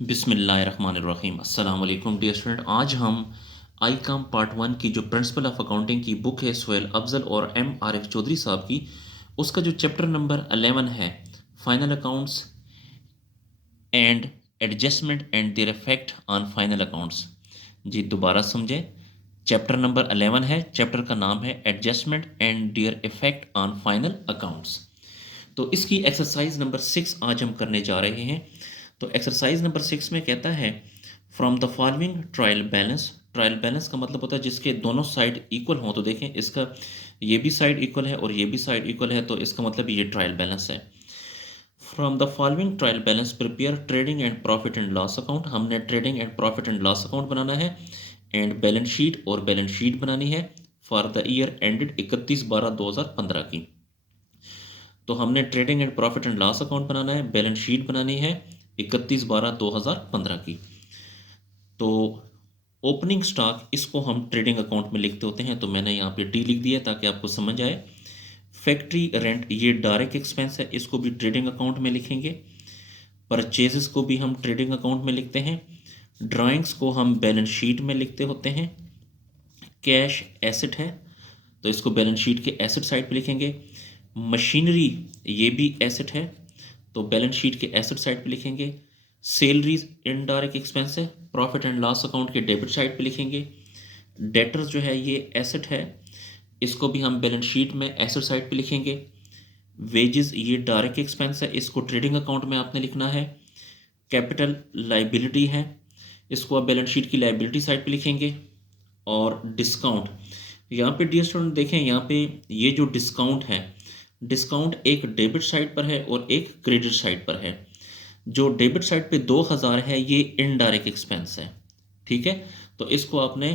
बिस्मिल्लाहिर्रहमानिर्रहीम अस्सलाम वालेकुम डियर स्टूडेंट। आज हम आई कॉम पार्ट वन की जो प्रिंसिपल ऑफ अकाउंटिंग की बुक है सोहेल अफजल और एम आरिफ चौधरी साहब की, उसका जो चैप्टर नंबर 11 है final accounts and adjustment and their effect on final accounts. जी दोबारा समझें, चैप्टर नंबर 11 है, चैप्टर का नाम है adjustment and their effect on final accounts. तो इसकी एक्सरसाइज नंबर 6 आज हम करने जा रहे हैं। तो एक्सरसाइज नंबर 6 में कहता है from the following trial balance. Trial balance का मतलब होता है जिसके दोनों साइड इक्वल हों। तो देखें, इसका ये भी साइड इक्वल है और ये भी साइड इक्वल है, तो इसका मतलब ये ट्रायल बैलेंस है। From the following trial balance prepare trading and profit and loss account. हमने trading and profit and loss account बनाना है एंड बैलेंस शीट और बैलेंस शीट बनानी है फॉर द ईयर एंडेड 31/12/2015 की। तो हमने trading and profit and loss account बनाना है, बैलेंस शीट बनानी है 31/12/2015 की। तो ओपनिंग स्टॉक इसको हम ट्रेडिंग अकाउंट में लिखते होते हैं, तो मैंने यहाँ पे टी लिख दिया ताकि आपको समझ आए। फैक्ट्री रेंट ये डायरेक्ट एक्सपेंस है, इसको भी ट्रेडिंग अकाउंट में लिखेंगे। परचेजेस को भी हम ट्रेडिंग अकाउंट में लिखते हैं। ड्राइंग्स को हम बैलेंस शीट में लिखते होते हैं। कैश एसेट है तो इसको बैलेंस शीट के एसेट साइड पे लिखेंगे। मशीनरी ये भी एसेट है तो बैलेंस शीट के एसेट साइड पे लिखेंगे। सैलरीज इनडायरेक्ट एक्सपेंस है, प्रॉफिट एंड लॉस अकाउंट के डेबिट साइड पे लिखेंगे। डेटर्स जो है ये एसेट है, इसको भी हम बैलेंस शीट में एसेट साइड पे लिखेंगे। वेजेस ये डायरेक्ट एक्सपेंस है, इसको ट्रेडिंग अकाउंट में आपने लिखना है। कैपिटल लाइबिलिटी है, इसको आप बैलेंस शीट की लाइबिलिटी साइड पे लिखेंगे। और डिस्काउंट, यहाँ पे डियर स्टूडेंट देखें, यहाँ पे ये जो डिस्काउंट है, डिस्काउंट एक डेबिट साइड पर है और एक क्रेडिट साइड पर है। जो डेबिट साइड पे 2000 है ये इनडायरेक्ट एक्सपेंस है, ठीक है। तो इसको आपने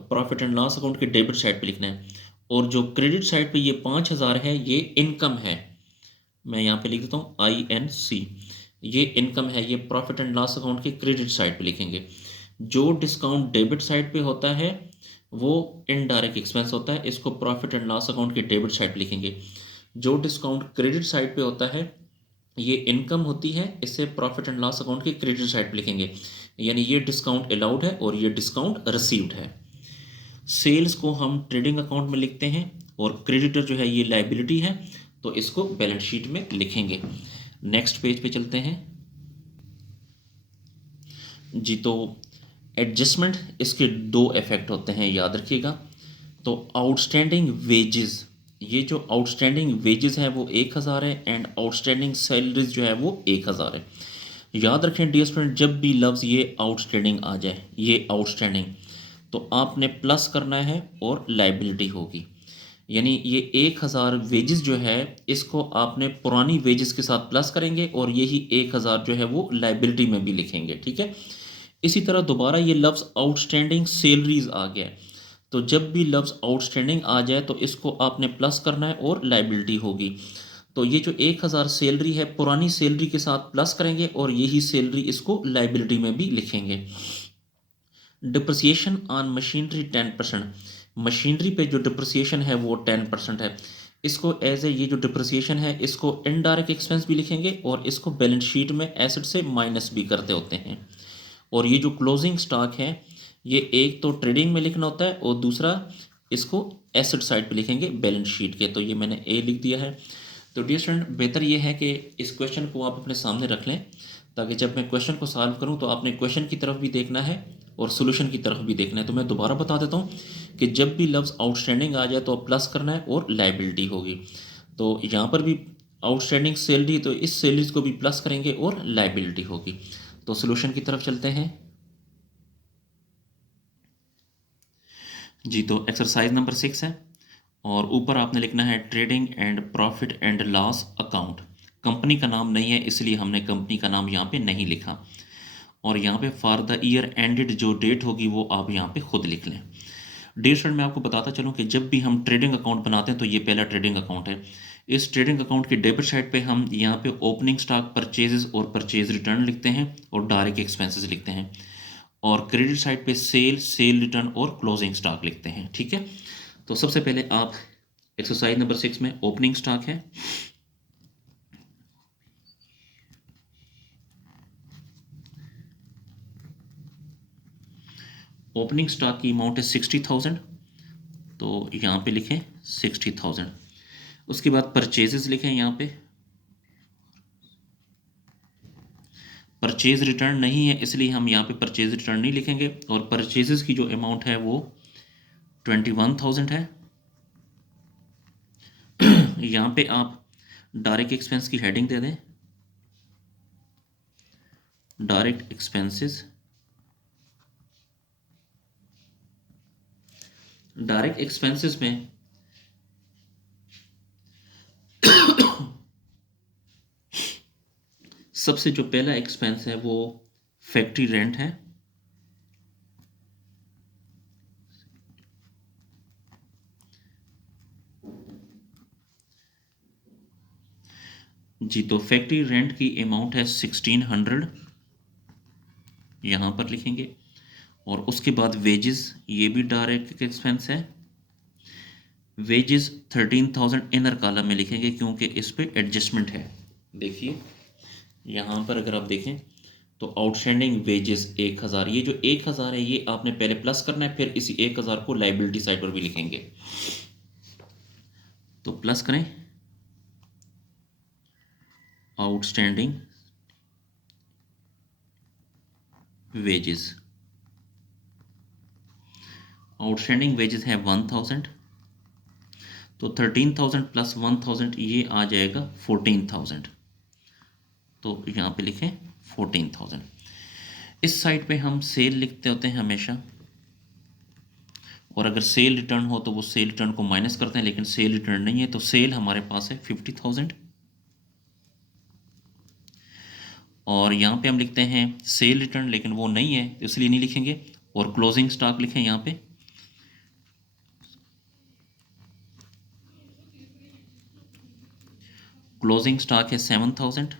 प्रॉफिट एंड लॉस अकाउंट के डेबिट साइड पे लिखना है। और जो क्रेडिट साइड पे ये 5000 है ये इनकम है, मैं यहाँ पे लिख देता हूँ INC, ये इनकम है, ये प्रॉफिट एंड लॉस अकाउंट के क्रेडिट साइड पे लिखेंगे। जो डिस्काउंट डेबिट साइड पे होता है वो इनडायरेक्ट एक्सपेंस होता है, इसको प्रॉफिट एंड लॉस अकाउंट के डेबिट साइड पे लिखेंगे। जो डिस्काउंट क्रेडिट साइड पे होता है ये इनकम होती है, इसे प्रॉफिट एंड लॉस अकाउंट के क्रेडिट साइड पे लिखेंगे। यानी ये डिस्काउंट अलाउड है और ये डिस्काउंट रिसीव्ड है। सेल्स को हम ट्रेडिंग अकाउंट में लिखते हैं और क्रेडिटर जो है ये लाइबिलिटी है, तो इसको बैलेंस शीट में लिखेंगे। नेक्स्ट पेज पे चलते हैं जी। तो एडजस्टमेंट इसके दो इफेक्ट होते हैं, याद रखिएगा। तो आउटस्टैंडिंग वेजेस, ये जो आउटस्टैंडिंग वेजेस है वो 1000 है एंड आउटस्टैंडिंग सैलरीज जो है वो 1000 है। याद रखें डियर स्टूडेंट, जब भी लफ्ज़ ये आउटस्टैंडिंग आ जाए, ये आउटस्टैंडिंग, तो आपने प्लस करना है और लाइबिलिटी होगी। यानी ये 1000 वेजेस जो है इसको आपने पुरानी वेजेस के साथ प्लस करेंगे और यही 1000 जो है वो लाइबिलिटी में भी लिखेंगे, ठीक है। इसी तरह दोबारा ये लफ्ज़ आउटस्टैंडिंग सैलरीज आ गया है, तो जब भी लफ्ज़ आउटस्टैंडिंग आ जाए तो इसको आपने प्लस करना है और लाइबिलिटी होगी। तो ये जो 1000 सैलरी है पुरानी सैलरी के साथ प्लस करेंगे और यही सैलरी इसको लाइबिलिटी में भी लिखेंगे। डिप्रिसिएशन ऑन मशीनरी 10%, मशीनरी पे जो डिप्रिसिएशन है वो 10% है। इसको एज ए ये जो डिप्रिसिएशन है इसको इनडायरेक्ट एक्सपेंस भी लिखेंगे और इसको बैलेंस शीट में एसेट से माइनस भी करते होते हैं। और ये जो क्लोजिंग स्टॉक है ये एक तो ट्रेडिंग में लिखना होता है और दूसरा इसको एसेट साइड पे लिखेंगे बैलेंस शीट के, तो ये मैंने ए लिख दिया है। तो डियर स्टूडेंट, बेहतर ये है कि इस क्वेश्चन को आप अपने सामने रख लें ताकि जब मैं क्वेश्चन को सॉल्व करूं तो आपने क्वेश्चन की तरफ भी देखना है और सोल्यूशन की तरफ भी देखना है। तो मैं दोबारा बता देता हूं कि जब भी लफ्ज़ आउटस्टैंडिंग आ जाए तो प्लस करना है और लाइबिलिटी होगी। तो यहाँ पर भी आउटस्टैंडिंग सैलरी, तो इस सैलरीज को भी प्लस करेंगे और लाइबिलिटी होगी। तो सोल्यूशन की तरफ चलते हैं जी। तो एक्सरसाइज नंबर 6 है और ऊपर आपने लिखना है trading and profit and loss account. Company का नाम नहीं है इसलिए हमने कंपनी का नाम यहाँ पे नहीं लिखा। और यहाँ पे फॉर द ईयर एंडेड जो डेट होगी वो आप यहाँ पे खुद लिख लें। डियर स्टूडेंट, मैं आपको बताता चलूँ कि जब भी हम ट्रेडिंग अकाउंट बनाते हैं तो ये पहला ट्रेडिंग अकाउंट है। इस ट्रेडिंग अकाउंट के डेबिट साइड पे हम यहाँ पे ओपनिंग स्टॉक, परचेजेस और परचेज रिटर्न लिखते हैं और डायरेक्ट एक्सपेंसेस लिखते हैं। और क्रेडिट साइड पे सेल, सेल रिटर्न और क्लोजिंग स्टॉक लिखते हैं, ठीक है। तो सबसे पहले आप एक्सरसाइज नंबर 6 में ओपनिंग स्टॉक है, ओपनिंग स्टॉक की अमाउंट है 60,000, तो यहाँ पे लिखें 60,000। उसके बाद परचेजेस लिखें, यहाँ पे परचेज रिटर्न नहीं है इसलिए हम यहाँ पे परचेज रिटर्न नहीं लिखेंगे, और परचेजेस की जो अमाउंट है वो 21,000 है। यहाँ पे आप डायरेक्ट एक्सपेंस की हेडिंग दे दें, डायरेक्ट एक्सपेंसेस। डायरेक्ट एक्सपेंसेस में सबसे जो पहला एक्सपेंस है वो फैक्ट्री रेंट है। जी, तो फैक्ट्री रेंट की अमाउंट है 1600, यहाँ पर लिखेंगे। और उसके बाद वेजेस, ये भी डायरेक्ट एक्सपेंस है। वेजेस 13,000 इनर कॉलम में लिखेंगे क्योंकि इस पे एडजस्टमेंट है। देखिए यहाँ पर अगर आप देखें तो आउटस्टैंडिंग वेजेस 1000, ये जो 1000 है ये आपने पहले प्लस करना है, फिर इसी 1000 को लाइबिलिटी साइड पर भी लिखेंगे। तो प्लस करें आउटस्टैंडिंग वेजेस। आउटस्टैंडिंग वेजेस है 1000, तो 13,000 प्लस 1000 ये आ जाएगा 14,000, तो यहाँ पे लिखें 14,000। इस साइड पे हम सेल लिखते होते हैं हमेशा, और अगर सेल रिटर्न हो तो वो सेल रिटर्न को माइनस करते हैं, लेकिन सेल रिटर्न नहीं है तो सेल हमारे पास है 50,000। और यहाँ पे हम लिखते हैं सेल रिटर्न, लेकिन वो नहीं है इसलिए नहीं लिखेंगे। और क्लोजिंग स्टॉक लिखें यहाँ पे, क्लोजिंग स्टॉक है 7,000।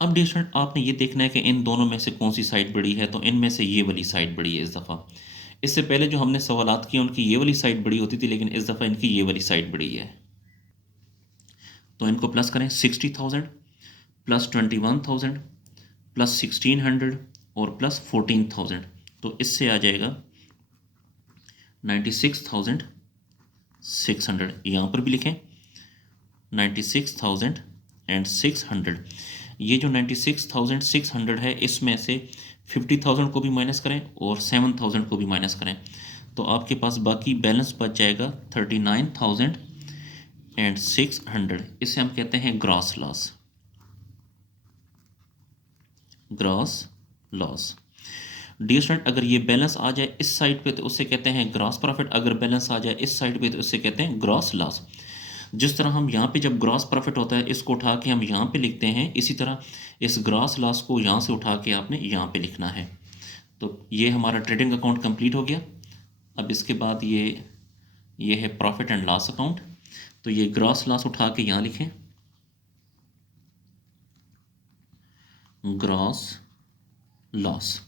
अब डियर स्टूडेंट आपने ये देखना है कि इन दोनों में से कौन सी साइड बड़ी है, तो इनमें से ये वाली साइड बड़ी है इस दफ़ा। इससे पहले जो हमने सवालात किए उनकी ये वाली साइड बड़ी होती थी, लेकिन इस दफ़ा इनकी ये वाली साइड बड़ी है। तो इनको प्लस करें 60,000 प्लस 21,000 प्लस 1,600 और प्लस 14,000, तो इससे आ जाएगा 96,600। यहाँ पर भी लिखें 96,600। ये जो 96,600 है इसमें से 50,000 को भी माइनस करें और 7,000 को भी माइनस करें, तो आपके पास बाकी बैलेंस बच जाएगा 39,600। इसे हम कहते हैं gross loss. Gross loss dear student, अगर ये बैलेंस आ जाए इस साइड पे तो उससे कहते हैं ग्रॉस प्रॉफिट, अगर बैलेंस आ जाए इस साइड पे तो उससे कहते हैं ग्रॉस लॉस। जिस तरह हम यहाँ पे जब ग्रॉस प्रॉफिट होता है इसको उठा के हम यहाँ पे लिखते हैं, इसी तरह इस ग्रॉस लॉस को यहाँ से उठा के आपने यहाँ पे लिखना है। तो ये हमारा ट्रेडिंग अकाउंट कंप्लीट हो गया। अब इसके बाद ये है प्रॉफिट एंड लॉस अकाउंट, तो ये ग्रॉस लॉस उठा के यहाँ लिखें, ग्रॉस लॉस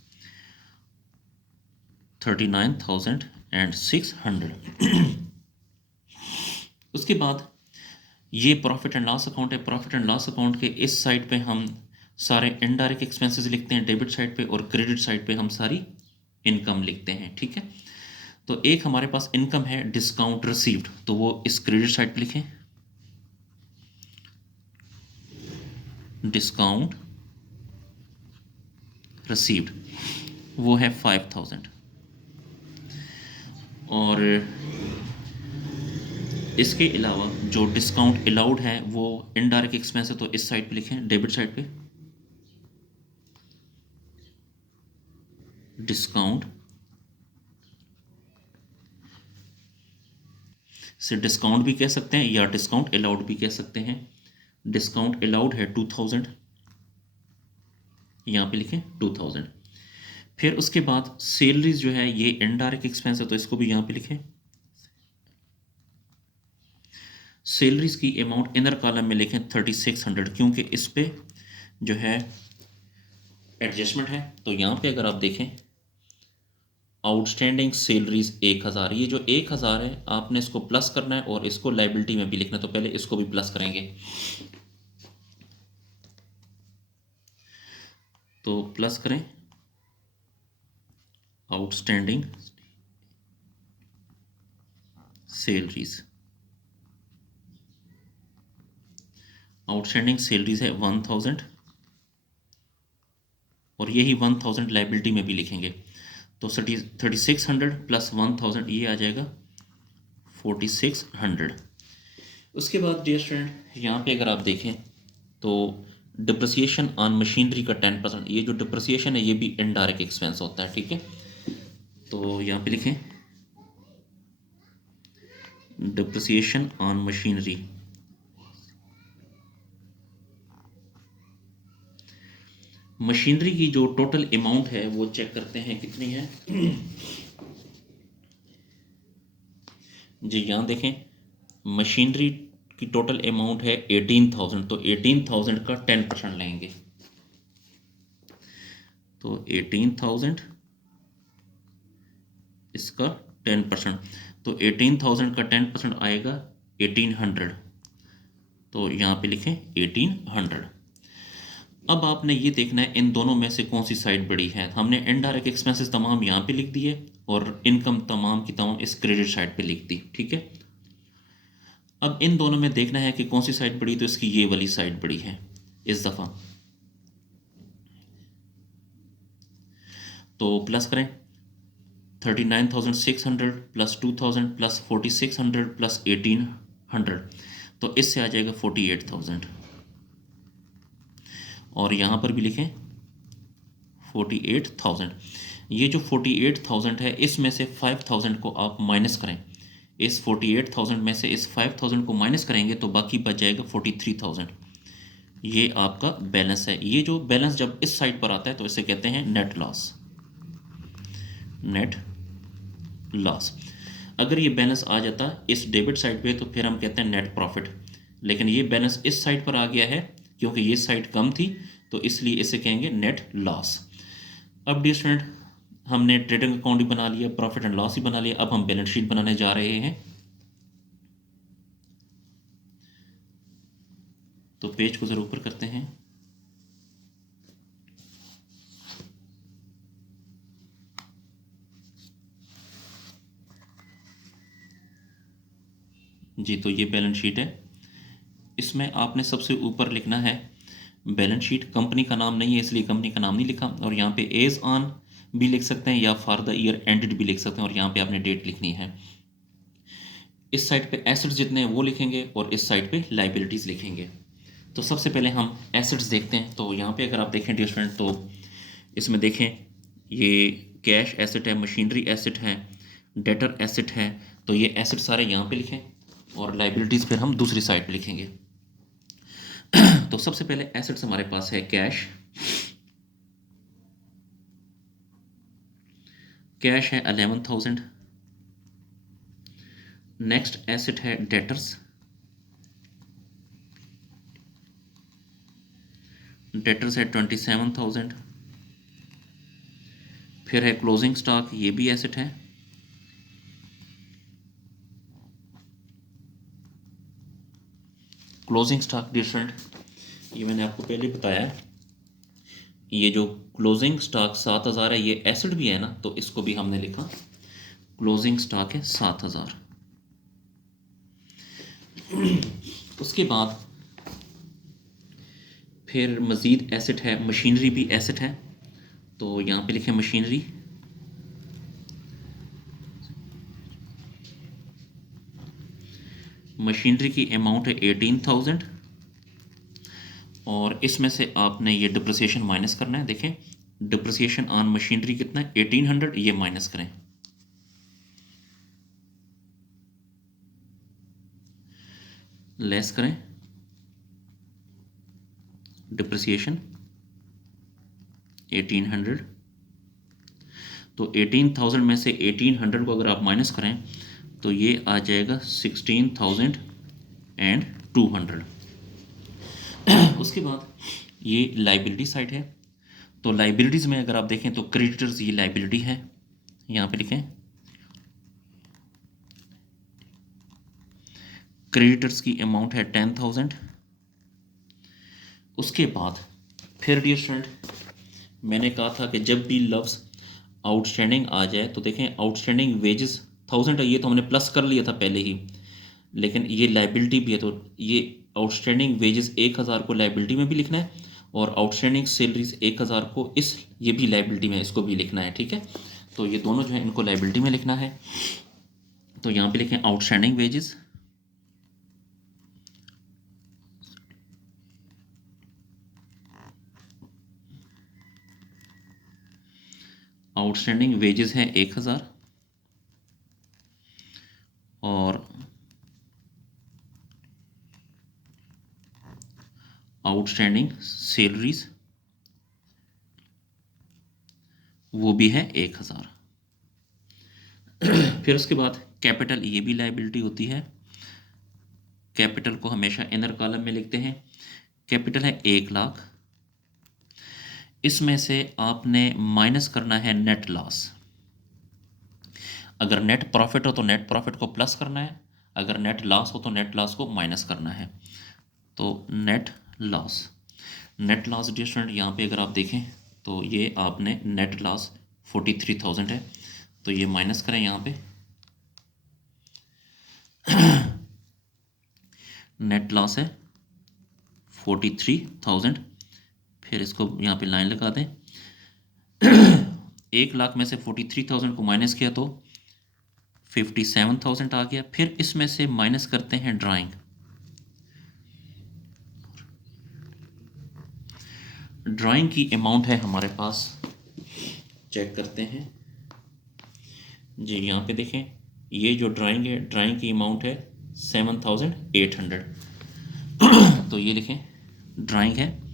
39,600। उसके बाद ये प्रॉफिट एंड लॉस अकाउंट है। प्रॉफिट एंड लॉस अकाउंट के इस साइड पे हम सारे इनडायरेक्ट एक्सपेंसेस लिखते हैं डेबिट साइड पे, और क्रेडिट साइड पे हम सारी इनकम लिखते हैं, ठीक है। तो एक हमारे पास इनकम है डिस्काउंट रिसीव्ड, तो वो इस क्रेडिट साइड पे लिखें, डिस्काउंट रिसीव्ड, वो है 5,000। और इसके अलावा जो डिस्काउंट अलाउड है वो इनडायरेक्ट एक्सपेंस है, तो इस साइड पे लिखें, डेबिट साइड पे डिस्काउंट से डिस्काउंट भी कह सकते हैं या डिस्काउंट अलाउड भी कह सकते हैं। डिस्काउंट अलाउड है 2,000, यहाँ पे लिखें 2,000। फिर उसके बाद सैलरीज जो है ये इनडायरेक्ट एक्सपेंस है, तो इसको भी यहाँ पे लिखें। सैलरीज की अमाउंट इनर कॉलम में लिखें 3,600, क्योंकि इस पे जो है एडजस्टमेंट है। तो यहाँ पे अगर आप देखें आउटस्टैंडिंग सैलरीज 1,000, ये जो 1,000 है आपने इसको प्लस करना है और इसको लाइबिलिटी में भी लिखना है, तो पहले इसको भी प्लस करेंगे। तो प्लस करें आउटस्टैंडिंग सैलरीज, आउटस्टैंडिंग सैलरीज है 1000 और यही 1000 लाइबिलिटी में भी लिखेंगे। तो 3600 प्लस 1000 ये आ जाएगा 4600। उसके बाद डियर स्टूडेंट यहाँ पे अगर आप देखें तो डिप्रिसिएशन ऑन मशीनरी का 10%, ये जो डिप्रिसिएशन है ये भी इनडायरेक्ट एक्सपेंस होता है, ठीक है। तो यहाँ पे लिखें डिप्रिसिएशन ऑन मशीनरी, मशीनरी की जो टोटल अमाउंट है वो चेक करते हैं कितनी है। जी यहाँ देखें मशीनरी की टोटल अमाउंट है 18,000, तो 18,000 का 10% लेंगे। तो 18,000 इसका 10%, तो 18,000 का 10% आएगा 1800, तो यहाँ पे लिखें 1800। अब आपने ये देखना है इन दोनों में से कौन सी साइड बड़ी है। हमने इनडायरेक्ट एक्सपेंसेस तमाम यहाँ पे लिख दिए और इनकम तमाम की तमाम इस क्रेडिट साइड पे लिख दी, ठीक है। अब इन दोनों में देखना है कि कौन सी साइड बड़ी, तो इसकी ये वाली साइड बड़ी है इस दफ़ा। तो प्लस करें 39,600 प्लस 2,000 प्लस 4,600 प्लस 1,800, तो इससे आ जाएगा 48,000। और यहाँ पर भी लिखें 48,000। ये जो 48,000 है इसमें से 5,000 को आप माइनस करें, इस 48,000 में से इस 5,000 को माइनस करेंगे तो बाकी बच जाएगा 43,000। ये आपका बैलेंस है। ये जो बैलेंस जब इस साइड पर आता है तो इसे कहते हैं नेट लॉस, नेट लॉस। अगर ये बैलेंस आ जाता इस डेबिट साइड पे तो फिर हम कहते हैं नेट प्रॉफिट, लेकिन ये बैलेंस इस साइड पर आ गया है क्योंकि ये साइड कम थी तो इसलिए इसे कहेंगे नेट लॉस। अब डियर स्टूडेंट हमने ट्रेडिंग अकाउंट भी बना लिया, प्रॉफिट एंड लॉस भी बना लिया, अब हम बैलेंस शीट बनाने जा रहे हैं। तो पेज को जरा ऊपर करते हैं। जी तो ये बैलेंस शीट है, इसमें आपने सबसे ऊपर लिखना है बैलेंस शीट। कंपनी का नाम नहीं है इसलिए कंपनी का नाम नहीं लिखा, और यहाँ पे एज ऑन भी लिख सकते हैं या फॉर द ईयर एंडेड भी लिख सकते हैं, और यहाँ पे आपने डेट लिखनी है। इस साइड पे एसेट्स जितने हैं वो लिखेंगे और इस साइड पे लाइबिलिटीज़ लिखेंगे। तो सबसे पहले हम एसेट्स देखते हैं। तो यहाँ पे अगर आप देखें डियर स्टूडेंट तो इसमें देखें ये कैश एसेट है, मशीनरी एसेट है, डेटर एसेट है, तो ये एसेट सारे यहाँ पे लिखें और लाइबिलिटीज़ फिर हम दूसरी साइड पे लिखेंगे। तो सबसे पहले एसेट्स हमारे पास है कैश, कैश है 11,000। नेक्स्ट एसेट है डेटर्स, डेटर्स है 27,000। फिर है क्लोजिंग स्टॉक, ये भी एसेट है। क्लोजिंग स्टॉक डिफरेंट, ये मैंने आपको पहले बताया है। ये जो क्लोजिंग स्टॉक 7,000 है ये एसेट भी है ना, तो इसको भी हमने लिखा क्लोजिंग स्टॉक है 7,000। उसके बाद फिर मज़ीद एसेट है, मशीनरी भी एसेट है, तो यहाँ पे लिखें मशीनरी। मशीनरी की अमाउंट है 18,000 और इसमें से आपने ये डिप्रिसिएशन माइनस करना है। देखें डिप्रिसिएशन ऑन मशीनरी कितना है 1800, ये माइनस करें। लेस करें डिप्रिसिएशन 1800, तो 18,000 में से 1800 को अगर आप माइनस करें तो ये आ जाएगा 16,200। उसके बाद ये लाइबिलिटी साइड है, तो लाइबिलिटीज़ में अगर आप देखें तो क्रेडिटर्स ये लाइबिलिटी है, यहाँ पे लिखें क्रेडिटर्स की अमाउंट है 10,000। उसके बाद फिर डियर स्टूडेंट मैंने कहा था कि जब भी लफ्ज़ आउटस्टैंडिंग आ जाए तो देखें आउटस्टैंडिंग वेजेस 1000 है, ये तो हमने प्लस कर लिया था पहले ही, लेकिन ये लाइबिलिटी भी है तो ये आउटस्टैंडिंग वेजेस 1000 को लाइबिलिटी में भी लिखना है और आउटस्टैंडिंग सैलरीज 1000 को इस ये भी लाइबिलिटी में इसको भी लिखना है, ठीक है। तो ये दोनों जो है इनको लाइबिलिटी में लिखना है। तो यहाँ पे लिखें आउटस्टैंडिंग वेजेस, आउटस्टैंडिंग वेजेस हैं 1000 और आउटस्टैंडिंग सैलरीज वो भी है 1000। फिर उसके बाद कैपिटल, ये भी लाइबिलिटी होती है। कैपिटल को हमेशा इनर कॉलम में लिखते हैं। कैपिटल है 1,00,000, इसमें से आपने माइनस करना है नेट लॉस। अगर नेट प्रॉफिट हो तो नेट प्रॉफिट को प्लस करना है, अगर नेट लॉस हो तो नेट लॉस को माइनस करना है। तो net loss, net loss dear student यहाँ पे अगर आप देखें तो ये आपने नेट लॉस 43,000 है, तो ये माइनस करें यहाँ पे नेट लॉस है 43,000। फिर इसको यहाँ पे लाइन लगा दें 1,00,000 में से 43,000 को माइनस किया तो 57,000 आ गया। फिर इसमें से माइनस करते हैं ड्राइंग, ड्राइंग की अमाउंट है हमारे पास, चेक करते हैं जी। यहाँ पे देखें ये जो ड्राइंग है, ड्राइंग की अमाउंट है 7,800। तो ये लिखें ड्राइंग है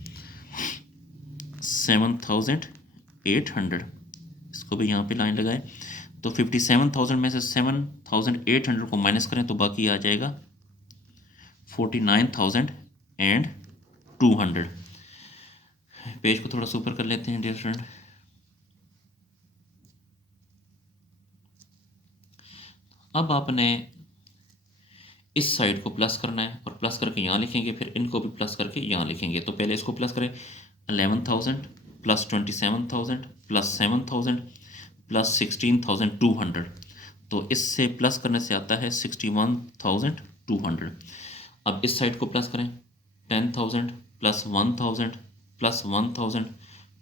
7,800, इसको भी यहाँ पे लाइन लगाएं। तो 57,000 में से 7,800 को माइनस करें तो बाकी आ जाएगा 49,200। पेज को थोड़ा सा ऊपर कर लेते हैं डियर फ्रेंड। अब आपने इस साइड को प्लस करना है और प्लस करके यहाँ लिखेंगे, फिर इनको भी प्लस करके यहाँ लिखेंगे। तो पहले इसको प्लस करें 11,000 प्लस 27,000 प्लस 7,000 प्लस 16,200। तो इससे प्लस करने से आता है 61,200। अब इस साइड को प्लस करें 10,000 प्लस 1,000 प्लस 1,000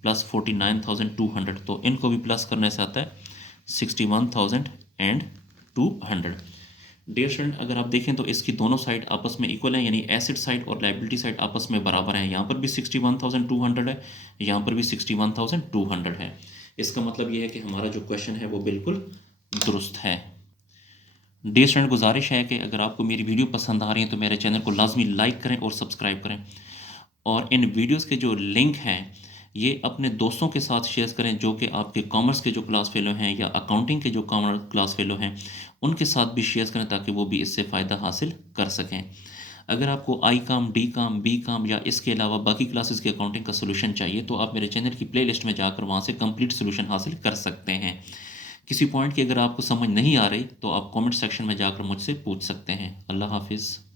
प्लस 49,200। तो इनको भी प्लस करने से आता है 61,200। डियर स्टूडेंट अगर आप देखें तो इसकी दोनों साइड आपस में इक्वल हैं, यानी एसेट साइड और लाइबिलिटी साइड आपस में बराबर हैं। यहाँ पर भी 61,200 है, यहाँ पर भी 61,200 है। इसका मतलब ये है कि हमारा जो क्वेश्चन है वो बिल्कुल दुरुस्त है। डियर स्टूडेंट गुजारिश है कि अगर आपको मेरी वीडियो पसंद आ रही है तो मेरे चैनल को लाजमी लाइक करें और सब्सक्राइब करें, और इन वीडियोज़ के जो लिंक हैं ये अपने दोस्तों के साथ शेयर करें जो कि आपके कॉमर्स के जो क्लास फेलो हैं या अकाउंटिंग के जो कॉमर्स क्लास फेलो हैं उनके साथ भी शेयर करें ताकि वो भी इससे फ़ायदा हासिल कर सकें। अगर आपको आई काम, डी काम, बी काम या इसके अलावा बाकी क्लासेस के अकाउंटिंग का सोल्यूशन चाहिए तो आप मेरे चैनल की प्लेलिस्ट में जाकर वहाँ से कंप्लीट सोल्यूशन हासिल कर सकते हैं। किसी पॉइंट की अगर आपको समझ नहीं आ रही तो आप कमेंट सेक्शन में जाकर मुझसे पूछ सकते हैं। अल्लाह हाफिज़।